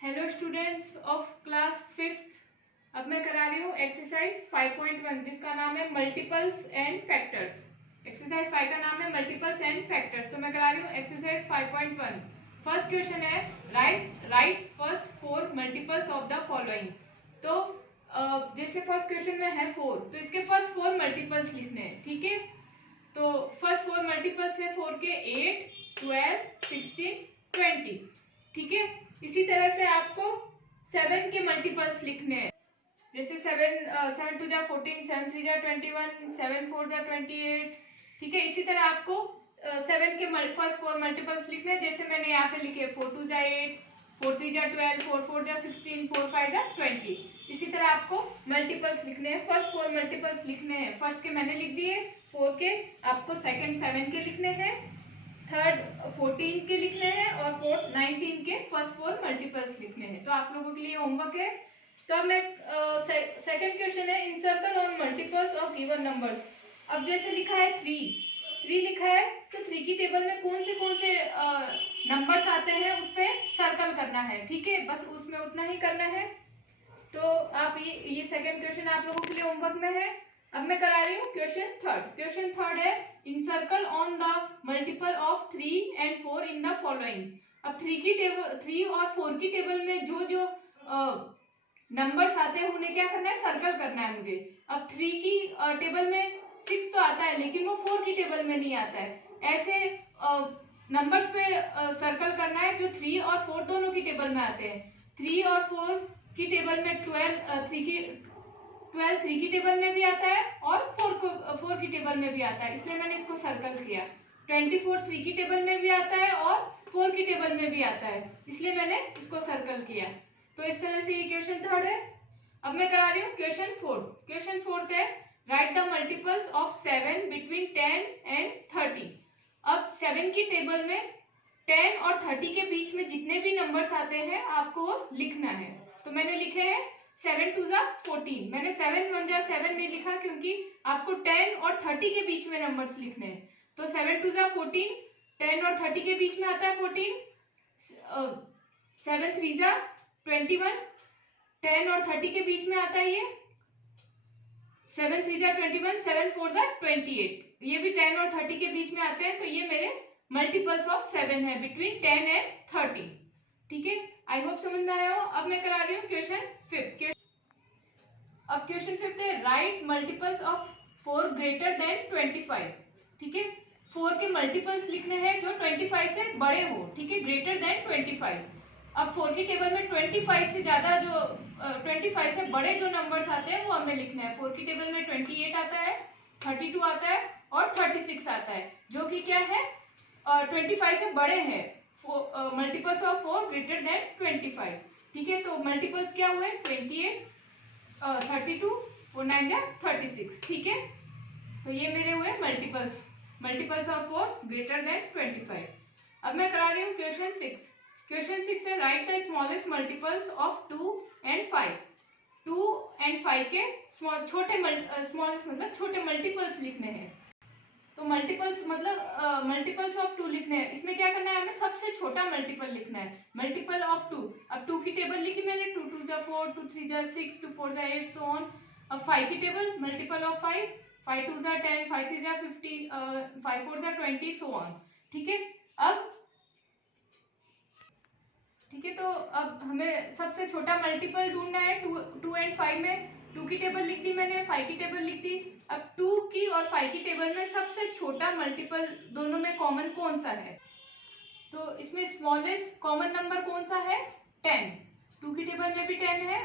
Hello students of class fifth. अब मैं करा रही हूँ एक्सरसाइज 5.1 जिसका नाम है मल्टीपल्स एंड फैक्टर्स। एक्सरसाइज 5 का नाम है मल्टीपल्स एंड फैक्टर्स। तो मैं करा रही हूँ एक्सरसाइज 5.1। फर्स्ट क्वेश्चन है right first 4 multiples of the following. तो जैसे फर्स्ट क्वेश्चन में है 4, तो इसके फर्स्ट 4 मल्टीपल्स लिखने हैं। ठीक है, तो फर्स्ट 4 मल्टीपल्स है 4 के 8, 12, 16, 20। ठीक है, इसी तरह से आपको 7 के मल्टीपल्स लिखने हैं। जैसे 7 2 जा 14, 7 3 जा 21, 7 4 जा 28। ठीक है, इसी तरह आपको 7 के फर्स्ट 4 मल्टीपल्स लिखने हैं। जैसे मैंने यहाँ पे लिखे 4 2 जा 8, 4 3 जा 12, 4 4 जा 16, 4 5 जा 20। इसी तरह आपको मल्टीपल्स लिखने हैं। फर्स्ट 4 मल्टीपल्स लिखने हैं। फर्स्ट के मैंने लिख दिए 4 के, आपको सेकंड 7 के लिखने हैं, थर्ड 14 के लिखने हैं और फोर्थ 19 के फर्स्ट 4 मल्टीपल्स लिखने हैं। तो आप लोगों के लिए होमवर्क है। तो अब मैं सेकंड क्वेश्चन है encircle on multiples of given numbers. अब जैसे लिखा है 3 लिखा है, तो 3 की टेबल में कौन से नंबर्स आते हैं उस पर सर्कल करना है। ठीक है, बस उसमें उतना ही करना है। तो आप ये सेकंड क्वेश्चन आप लोगों के लिए होमवर्क में है। अब मैं करा रही हूँ क्वेश्चन थर्ड है encircle on the multiple of 3 and 4 in the following. अब 3 और 4 की टेबल में जो नंबर्स आते हैं उन्हें क्या करना है, सर्कल करना है मुझे। अब 3 की टेबल में 6 तो आता है, लेकिन वो 4 की टेबल में नहीं आता है। ऐसे नंबर्स पे सर्कल करना है जो 3 और 4 दोनों की टेबल में आते हैं। 3 और 4 की टेबल में 12 3 की टेबल में भी आता है और 4 की टेबल में भी आता है, इसलिए मैंने इसको सर्कल किया। 24 3 की टेबल में भी आता है और 4 की टेबल में भी आता है, इसलिए मैंने इसको सर्कल किया। तो इस तरह से ये क्वेश्चन थर्ड है। अब मैं करा रही हूँ क्वेश्चन फोर्थ है right the multiples of 7 between 10 and 30। अब 7 की टेबल में 10 और 30 के बीच में जितने भी नंबर्स आते हैं आपको वो लिखना है। तो मैंने लिखे हैं 7 2 जा 14। मैंने 7 1 जा 7 नहीं लिखा क्योंकि आपको 10 और 30 के बीच में नंबर्स लिखने हैं। तो 7 2 जा 14, 10 और 30 के बीच में आता है 14। 7 3 जा 21, 10 और 30 के बीच में आता है ये 7 3 जा 21, 7 4 जा 28। ये भी 10 और 30 के बीच में आते हैं। तो ये मेरे मल्टीपल्स ऑफ 7 है बिटवीन 10 and 30। ठीक है, आई होप समझ में आया हो। अब मैं करा रही हूँ क्वेश्चन फिफ्थ। अब क्वेश्चन फिफ्थ है right multiples of 4 greater than 25। ठीक है, 4 के मल्टीपल्स लिखने हैं जो 25 से बड़े हो। ठीक है, ग्रेटर देन 25। अब 4 की टेबल में 25 से ज्यादा जो 25 से बड़े जो नंबर्स आते हैं वो हमें लिखना है। 4 की टेबल में 28 आता है, 32 आता है और 36 आता है, जो कि क्या है 25 से बड़े हैं। Multiples of 4 greater than 25। ठीक है, तो मल्टीपल्स क्या हुए 28, 32, 4 9 जा 36। ठीक है, तो ये मेरे हुए मल्टीपल्स ऑफ 4 ग्रेटर देन 25। अब मैं करा रही हूँ क्वेश्चन 6 है right the smallest multiples of 2 and 5। 2 and 5 के स्मॉलेस्ट मतलब छोटे मल्टीपल्स लिखने हैं। तो मल्टीपल्स मतलब मल्टीपल्स ऑफ 2 लिखने हैं। इसमें क्या करना है, हमें सबसे छोटा मल्टीपल लिखना है, मल्टीपल ऑफ 2। अब 2 की टेबल लिखी मैंने 2 2 जा 4, 2 3 जा 6, 2 4 जा 8 सो ऑन। अब 5 की टेबल मल्टीपल ऑफ 5, 5 2 जा 10, 5 3 जा 15, 5 4 जा 20 सो ऑन। ठीक है, तो अब हमें सबसे छोटा मल्टीपल ढूंढना है। 2 and 5 में 2 की टेबल लिख दी मैंने, 5 की टेबल लिख दी। अब 2 की और 5 की टेबल में सबसे छोटा मल्टीपल दोनों में कॉमन कौन सा है, तो इसमें स्मॉलेस्ट कॉमन नंबर कौन सा है 10। 2 की टेबल में भी 10 है,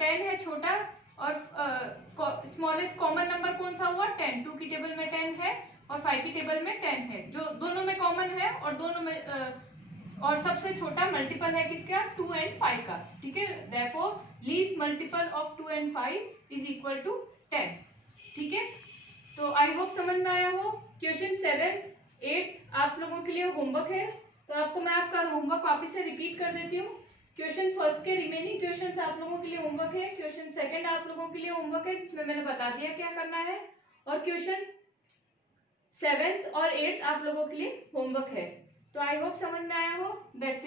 10 है छोटा, और स्मॉलेस्ट कॉमन नंबर कौन सा हुआ 10। 2 की टेबल में 10 है और 5 की टेबल में 10 है, जो दोनों में कॉमन है और दोनों में और सबसे छोटा मल्टीपल है किसका 2 and 5 का। ठीक है, therefore least multiple of 2 and 5 is equal to 10। ठीक है, तो आई होप समझ में आया हो। क्वेश्चन 7 8 आप लोगों के लिए होमवर्क है। तो आपको मैं आपका होमवर्क वापस से रिपीट कर देती हूँ। क्वेश्चन फर्स्ट के रिमेनिंग क्वेश्चन आप लोगों के लिए होमवर्क है। क्वेश्चन सेकंड आप लोगों के लिए होमवर्क है, जिसमें मैंने बता दिया क्या करना है। और क्वेश्चन 7th और 8th आप लोगों के लिए होमवर्क है। तो आई होप समझ में आया हो। That's it.